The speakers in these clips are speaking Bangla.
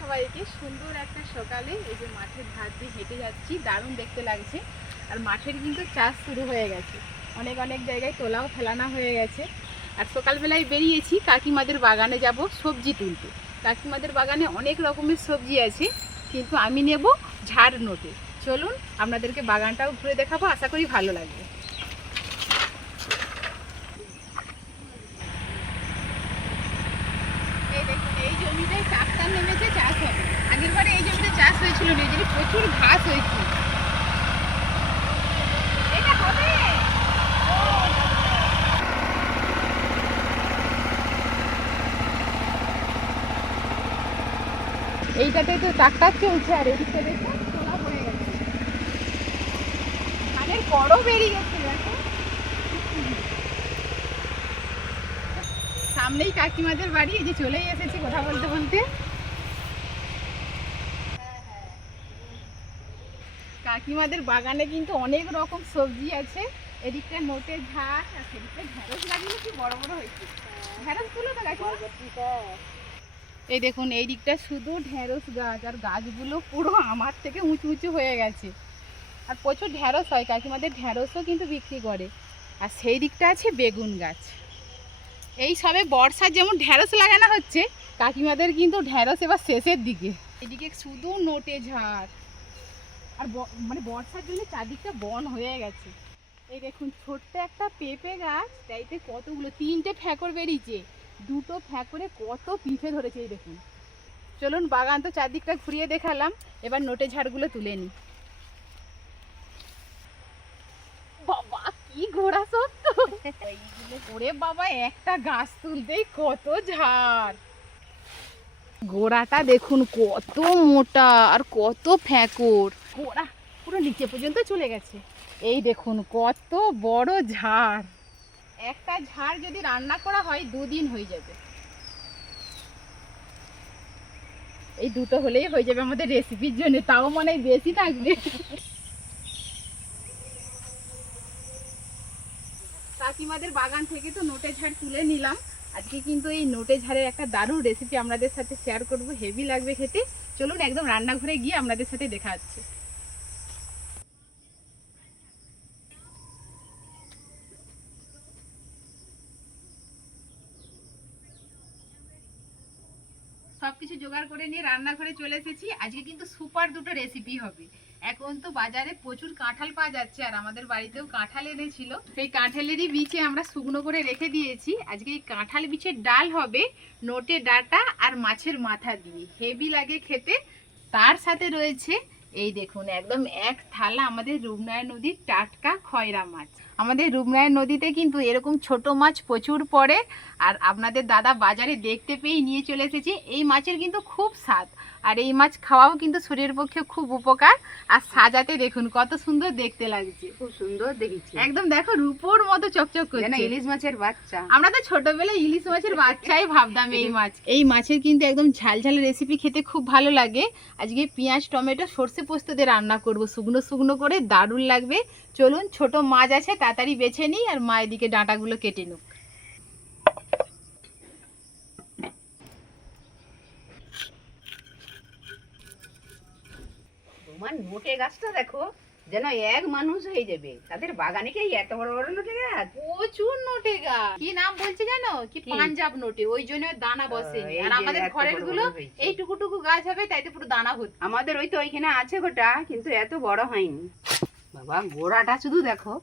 সবাইকে সুন্দর একটা সকালে এই যে মাঠের ধার দিয়ে হেঁটে যাচ্ছি, দারুণ দেখতে লাগছে। আর মাঠের কিন্তু চাষ শুরু হয়ে গেছে। অনেক অনেক জায়গায় তোলাও, ফেলানো হয়ে গেছে। আর সকালবেলায় বেরিয়েছি কাকিমাদের বাগানে যাব সবজি তুলতে। কাকিমাদের বাগানে অনেক রকমের সবজি আছে, কিন্তু আমি নেব ঝাড় নোটে। চলুন, আপনাদেরকে বাগানটাও ঘুরে দেখাবো। আশা করি ভালো লাগবে এই দেখুন এই জমিটায় ট্রাক্টর নেমেছে চাষ হবে আগের বারে এই জমিতে এই প্রচুর ঘাস হয়েছে। এইটাতে তো ট্রাক্টর চলছে, আর এদিকে দেখুন তোলা হয়ে গেছে। ধানের বড় বেরিয়ে গেছে, দেখো। সামনেই কাকিমাদের বাড়ি, এই যে চলেই এসেছি কথা বলতে বলতে। কাকিমাদের বাগানে কিন্তু অনেক রকম সবজি আছে। এদিকটা নোটের ঝাড় আর সেদিকটা ঢেঁড়স লাগিয়ে কি বড় বড় হয়েছে। ঢেঁড়সগুলো তো কাকিমা এই দেখুন, এই দিকটা শুধু ঢেঁড়স গাছ, আর গাছগুলো পুরো আমার থেকে উঁচু উঁচু হয়ে গেছে। আর প্রচুর ঢেঁড়স হয়, কাকিমাদের ঢেঁড়সও কিন্তু বিক্রি করে। আর সেই দিকটা আছে বেগুন গাছ। এই সবে বর্ষার যেমন ঢেঁড়স লাগানো হচ্ছে, কাকিমাদের কিন্তু ঢেঁড়স এবার শেষের দিকে। এদিকে শুধু নোটে ঝাড়। আর মানে বর্ষার জন্য চারদিকটা বন হয়ে গেছে। এই দেখুন, ছোট্ট একটা পেঁপে গাছ তাইতে কতগুলো, তিনটে ফ্যাকর বেরিয়েছে। দুটো ফ্যাকরে কত পিঠে ধরেছে এই দেখুন। চলুন, বাগান তো চারদিকটা ঘুরিয়ে দেখালাম। এবার নোটে ঝাড়গুলো তুলে নিই। বাবা সত্য! বাবা, একটা গাছ তুলতেই কত ঝাড়। গোড়াটা দেখুন, কত মোটা আর কত ফ্যাকর। গোড়া পুরো নিচে পর্যন্ত চলে গেছে। এই দেখুন, কত বড় ঝাড়। একটা ঝাড় যদি রান্না করা হয়, দুদিন হয়ে যাবে। এই দুটো হলেই হয়ে যাবে আমাদের রেসিপির জন্য। তাও মনে হয় বেশি থাকবে। কাকিমাদের বাগান থেকে তো নোটে ঝাড় তুলে নিলাম। আজকে কিন্তু এই নোটে ঝাড়ের একটা দারুণ রেসিপি আপনাদের সাথে শেয়ার করব। হেভি লাগবে খেতে। চলুন একদম রান্নাঘরে গিয়ে আপনাদের সাথে দেখা যাচ্ছে সবকিছু জোগাড় করে নিয়ে রান্নাঘরে চলে এসেছি। আজকে কিন্তু সুপার দুটো রেসিপি হবে। এখন তো বাজারে প্রচুর কাঁঠাল পাওয়া যাচ্ছে আর আমাদের বাড়িতেও কাঁঠাল এনেছিল। সেই কাঁঠালেরই বিচে আমরা শুকনো করে রেখে দিয়েছি। আজকে এই কাঁঠাল বিচের ডাল হবে নোটে ডাটা আর মাছের মাথা দিয়ে। হেভি লাগে খেতে। তার সাথে রয়েছে, এই দেখুন, একদম এক থালা আমাদের রূপনারায়ণ নদীর টাটকা খয়রা মাছ। আমাদের রূপনারায়ণ নদীতে কিন্তু এরকম ছোট মাছ প্রচুর পড়ে আর আপনাদের দাদা বাজারে দেখতে পেয়েই নিয়ে চলে এসেছি। এই মাছের কিন্তু খুব স্বাদ আর এই মাছ খাওয়াও কিন্তু শরীরের পক্ষে খুব উপকার। আর সাজাতে দেখুন কত সুন্দর দেখতে লাগছে। খুব সুন্দর দেখেছি। একদম দেখো রূপোর মতো চকচক করছে। ইলিশ মাছের বাচ্চা। আমরা তো ছোটবেলায় ইলিশ মাছের বাচ্চাই ভাবতাম এই মাছ। এই মাছের কিন্তু একদম ঝাল ঝাল রেসিপি খেতে খুব ভালো লাগে। আজকে পেঁয়াজ টমেটো সর্ষে পোস্ত দিয়ে রান্না করব। শুকনো শুকনো করে দারুণ লাগবে। চলুন ছোট মাছ আছে তাড়াতাড়ি বেছে নিই আর মা এদিকে ডাঁটাগুলো কেটে নিক। তোমার নোটে গাছটা দেখো যেন এক মানুষ হয়ে যাবে। তাদের বাগানে কি এত বড় বড় নোটে গাছ? প্রচুর নোটে গাছ। কি নাম বলছে জানো? কি? পাঞ্জাব নোটে ওই জন্য দানা বসে আর আমাদের ঘরেরগুলো বড় হয়েছে। এইটুকু টুকু গাছ হবে তাইতে পুরো দানা ভর্তি। আমাদের ওই তো ওইখানে আছে গোটা কিন্তু এত বড় হয়নি। বাবা গোড়াটা শুধু দেখো।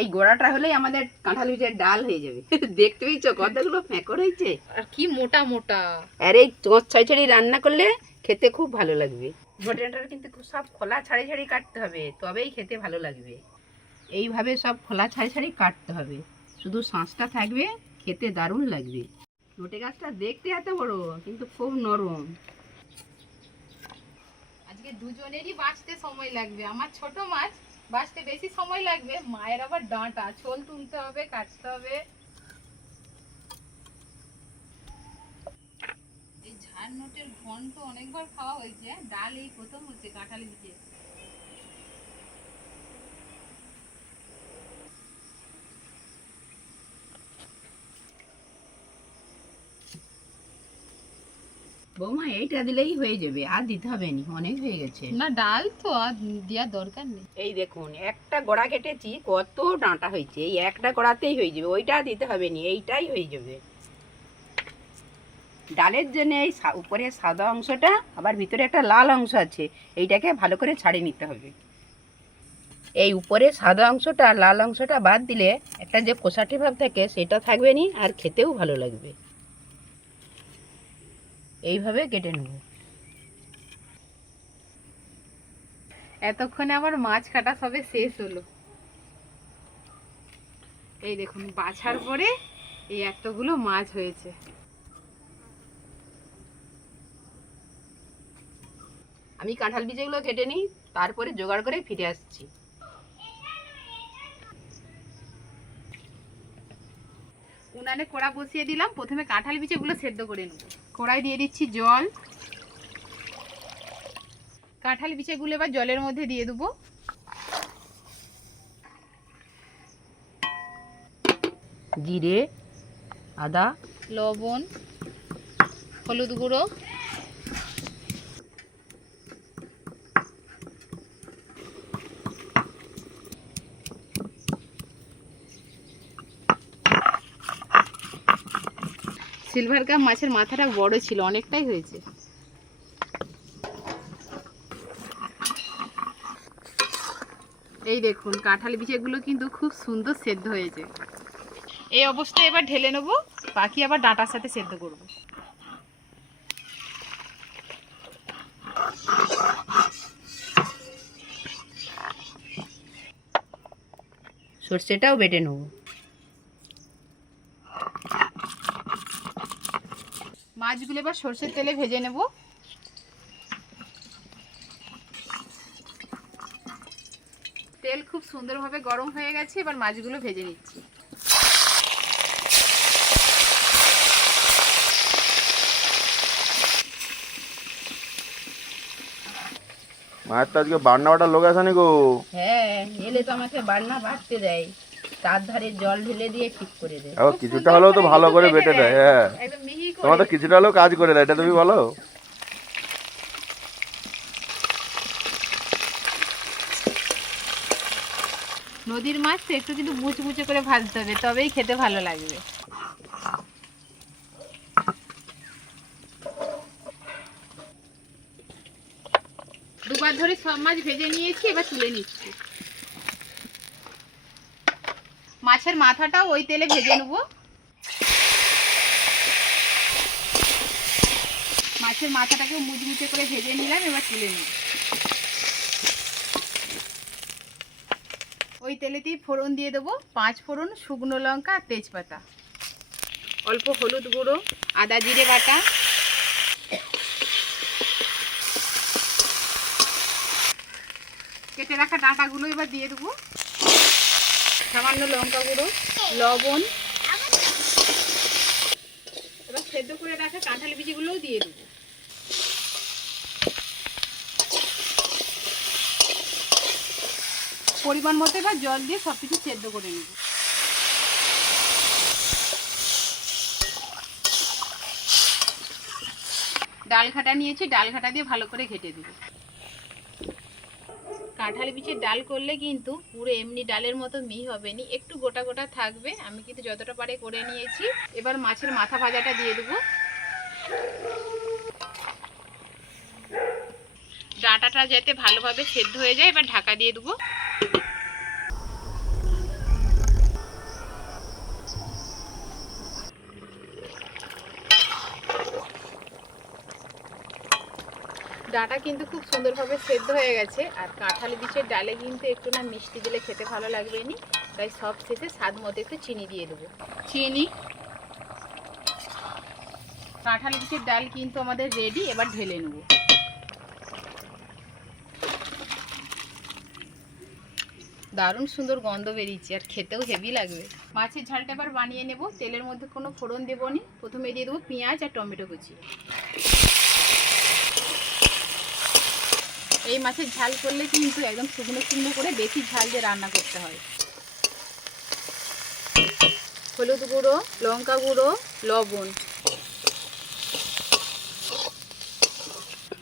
এই গোড়াটা হলেই আমাদের কাঁঠাল বীজের ডাল হয়ে যাবে। দেখতে পেয়েছ কতগুলো ফেঁকর হয়েছে। আর কি মোটা মোটা। আর এই চোঁচ ছাড়ি ছাড়ি রান্না করলে খেতে খুব ভালো লাগবে। ঘটেটার কিন্তু খুব সব খোলা ছাড়ি ছাড়ি কাটতে হবে তবেই খেতে ভালো লাগবে। এইভাবে সব খোলা ছাড়ি ছাড়ি কাটতে হবে। শুধু শাঁসটা থাকবে খেতে দারুণ লাগবে। নোটে গাছটা দেখতে এত বড় কিন্তু খুব নরম। আজকে দুজনেরই বাঁচতে সময় লাগবে। আমার ছোট মাছ বাঁচতে বেশি সময় লাগবে। মায়ের আবার ডাঁটা ছোল তুলতে হবে, কাটতে হবে। এই ঝাড় নোটের ঘন্ট অনেকবার খাওয়া হয়েছে। ডাল এই প্রথম হচ্ছে কাঁঠালি দিকে বৌমা এইটা দিলেই হয়ে যাবে আর দিতে হবে নি অনেক হয়ে গেছে। না ডাল তো আর দেওয়ার দরকার নেই। এই দেখুন একটা গোড়া কেটেছি কত ডাঁটা হয়েছে এই একটা গোড়াতেই হয়ে যাবে ওইটা দিতে হবে নি এইটাই হয়ে যাবে। ডালের জন্য এই সা- উপরে সাদা অংশটা আবার ভিতরে একটা লাল অংশ আছে এইটাকে ভালো করে ছাড়িয়ে নিতে হবে। এই উপরে সাদা অংশটা লাল অংশটা বাদ দিলে একটা যে কোষাটি ভাব থাকে সেটা থাকবে নি আর খেতেও ভালো লাগবে। এইভাবে কেটে নেব। এতক্ষণে আবার মাছ কাটা সবে শেষ হলো। এই দেখুন, বাছার পরে এই এতগুলো মাছ হয়েছে। আমি কাঁঠাল বীজগুলো কেটে নিই, তারপরে জোগাড় করে ফিরে আসছি। উনানে কড়া বসিয়ে দিলাম, প্রথমে কাঁঠাল বিচেগুলো সেদ্ধ করে নেব। কড়াই দিয়ে দিচ্ছি জল। কাঁঠাল বিচেগুলো এবার জলের মধ্যে দিয়ে দেবো। জিরে আদা লবণ হলুদ গুঁড়ো। সিলভার কাপ মাছের মাথাটা বড় ছিল, অনেকটাই হয়েছে। এই দেখুন, কাঁঠাল বিচেগুলো কিন্তু খুব সুন্দর সেদ্ধ হয়েছে। এই অবস্থায় এবার ঢেলে নেব, বাকি আবার ডাঁটার সাথে সেদ্ধ করব। সর্ষেটাও বেটে নেব। মাছগুলো এবার সর্ষের তেলে ভেজে নেব। তেল খুব সুন্দরভাবে গরম হয়ে গেছে এবার মাছগুলো ভেজে নিচ্ছি। মায়ের তো আজকে বান্না বাটার লোক আসেনি গো। হ্যাঁ এলে তো আমাকে বান্না বাড়তে দেয়। তার ধারে জল ঢেলে দিয়ে ঠিক করে দেয় ও কিছুটা হলেও তো ভালো করে বেটে দেয় হ্যাঁ। তোমার তো কিছুটা হলেও কাজ করে দেয় এটা তুমি বলো। নদীর মাছ তো একটু কিন্তু মুচমুচে করে ভাজতে হবে তবেই খেতে ভালো লাগবে। দুবার ধরে সব মাছ ভেজে নিয়েছি এবার তুলে নিচ্ছি। মাছের মাথাটাও ওই তেলে ভেজে নেব। মাছের মাথাটাকে মুচমুচে করে ভেজে নিলাম, এবার তুলে নিই ওই তেলেতেই ফোড়ন দিয়ে দেবো, পাঁচ ফোড়ন, শুকনো লঙ্কা আর তেজপাতা। অল্প হলুদ গুঁড়ো, আদা জিরে বাটা। কেটে রাখা ডাঁটাগুলো এবার দিয়ে দেবো। সামান্য লঙ্কা গুঁড়ো, লবণ। এবার সেদ্ধ করে রাখা কাঁঠাল বিচিগুলোও দিয়ে দেবো। পরিমাণ মতো এবার জল দিয়ে সব কিছু সেদ্ধ করে নেব। ডাল ঘাটা নিয়েছি, ডাল ঘাটা দিয়ে ভালো করে ঘেটে দেবো। কাঁঠাল বিচের ডাল করলে কিন্তু পুরো এমনি ডালের মতো মি হবে নি। একটু গোটা গোটা থাকবে, আমি কিন্তু যতটা পারে করে নিয়েছি। এবার মাছের মাথা ভাজাটা দিয়ে দেবো। ডাটাটা যাতে ভালোভাবে সেদ্ধ হয়ে যায়, এবার ঢাকা দিয়ে দেবো। ডাটা কিন্তু খুব সুন্দরভাবে সেদ্ধ হয়ে গেছে। আর কাঁঠাল বিচের ডালে কিন্তু একটু না মিষ্টি দিলে খেতে ভালো লাগবে নি। তাই সব শেষে স্বাদ মতো একটু চিনি দিয়ে দেবো। চিনি। কাঁঠাল বিচের ডাল কিন্তু আমাদের রেডি এবার ঢেলে নেব। দারুণ সুন্দর গন্ধ বেরিয়েছে, আর খেতেও হেভি লাগবে। মাছের ঝালটা এবার বানিয়ে নেব। তেলের মধ্যে কোনো ফোড়ন দেবো নি। প্রথমে দিয়ে দেবো পেঁয়াজ আর টমেটো কুচি। এই মাছের ঝাল করলে কিন্তু একদম শুকনো শুকনো করে বেশি ঝাল দিয়ে রান্না করতে হয়। হলুদ গুঁড়ো, লঙ্কা গুঁড়ো, লবণ।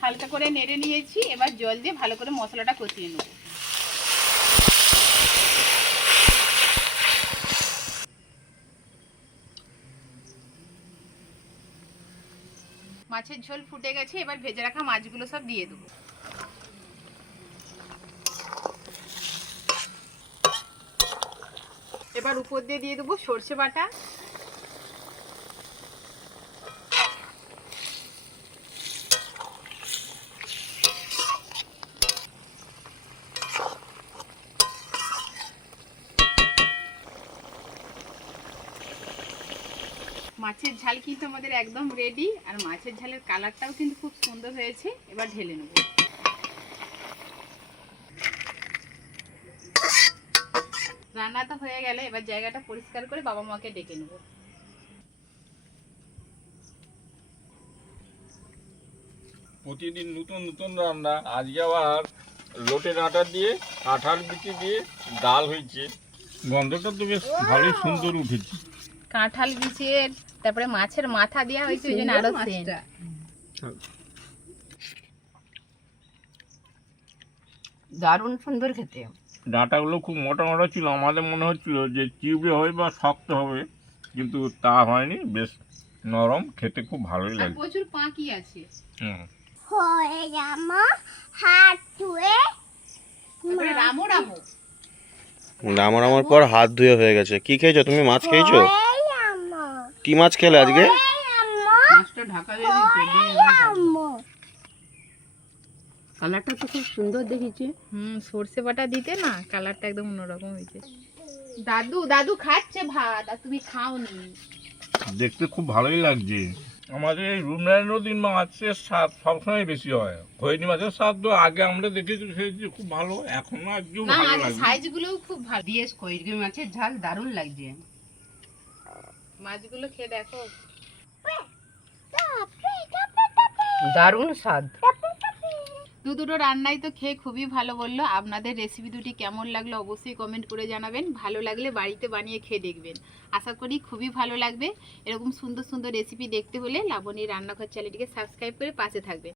হালকা করে নেড়ে নিয়েছি, এবার জল দিয়ে ভালো করে মশলাটা কষিয়ে নেব। মাছের ঝোল ফুটে গেছে, এবার ভেজে রাখা মাছগুলো সব দিয়ে দেবো। এবার উপর দিয়ে দিয়ে দেবো সর্ষে বাটা। মাছের ঝাল কিন্তু আমাদের একদম রেডি আর মাছের ঝালের কালারটাও কিন্তু খুব সুন্দর হয়েছে। এবার ঢেলে নেব। রান্নাটা হয়ে গেলে এবার জায়গাটা পরিষ্কার করে বাবা মাকে ডেকে নেব। প্রতিদিন নতুন নতুন রান্না। আজকে আবার লোটে ডাঁটা দিয়ে কাঁঠাল বিচি দিয়ে ডাল হয়েছে। গন্ধটা তো বেশ ভালোই সুন্দর উঠেছে। কাঁঠাল বিচের তারপরে মাছের মাথা দেওয়া হয়েছে ওই জন্য আরও সেন্ট। দারুণ সুন্দর খেতে। ডাঁটাগুলো খুব মোটা মোটা ছিল। আমাদের মনে হচ্ছিল যে চিবড়ে হবে বা শক্ত হবে কিন্তু তা হয়নি। বেশ নরম খেতে খুব ভালোই লাগে প্রচুর পাঁকি আছে। হুম। হয়ে হাত ধুয়ে। রামো রামো। আমার আমার পর হাত ধুয়ে হয়ে গেছে। কি খেয়েছো? তুমি মাছ খেয়েছো? হয়ে কি মাছ খেলে আজকে? মাছটা ঢাকা দিয়ে দিচ্ছে দিয়ে এবার ভাজবো। কালারটা তো খুব সুন্দর দেখেছি হুম সর্ষে বাটা দিতে না কালারটা একদম অন্যরকম হয়েছে। দাদু দাদু খাচ্ছে ভাত আর তুমি খাওনি। দেখতে খুব ভালোই লাগছে। আমাদের এই রুমরাই নদীর মাছের স্বাদ সবসময় বেশি হয়। খৈনি মাছের স্বাদ তো আগে আমরা দেখেছি খেয়েছি খুব ভালো। এখনও একটু না ভালো আর লাগে সাইজগুলোও খুব ভালো। দিয়ে খৈরগি মাছের ঝাল দারুণ লাগছে। মাছগুলো খেয়ে দেখো। দারুণ স্বাদ। দু দুটো রান্নাই তো খেয়ে খুবই ভালো বলল। আপনাদের রেসিপি দুটি কেমন লাগল অবশ্যই কমেন্ট করে জানাবেন। ভালো লাগলে বাড়িতে বানিয়ে খেয়ে দেখবেন। আশা করি খুবই ভালো লাগবে। এরকম সুন্দর সুন্দর রেসিপি দেখতে হলে লাবণীর রান্নাঘর চ্যানেলটিকে সাবস্ক্রাইব করে পাশে থাকবেন।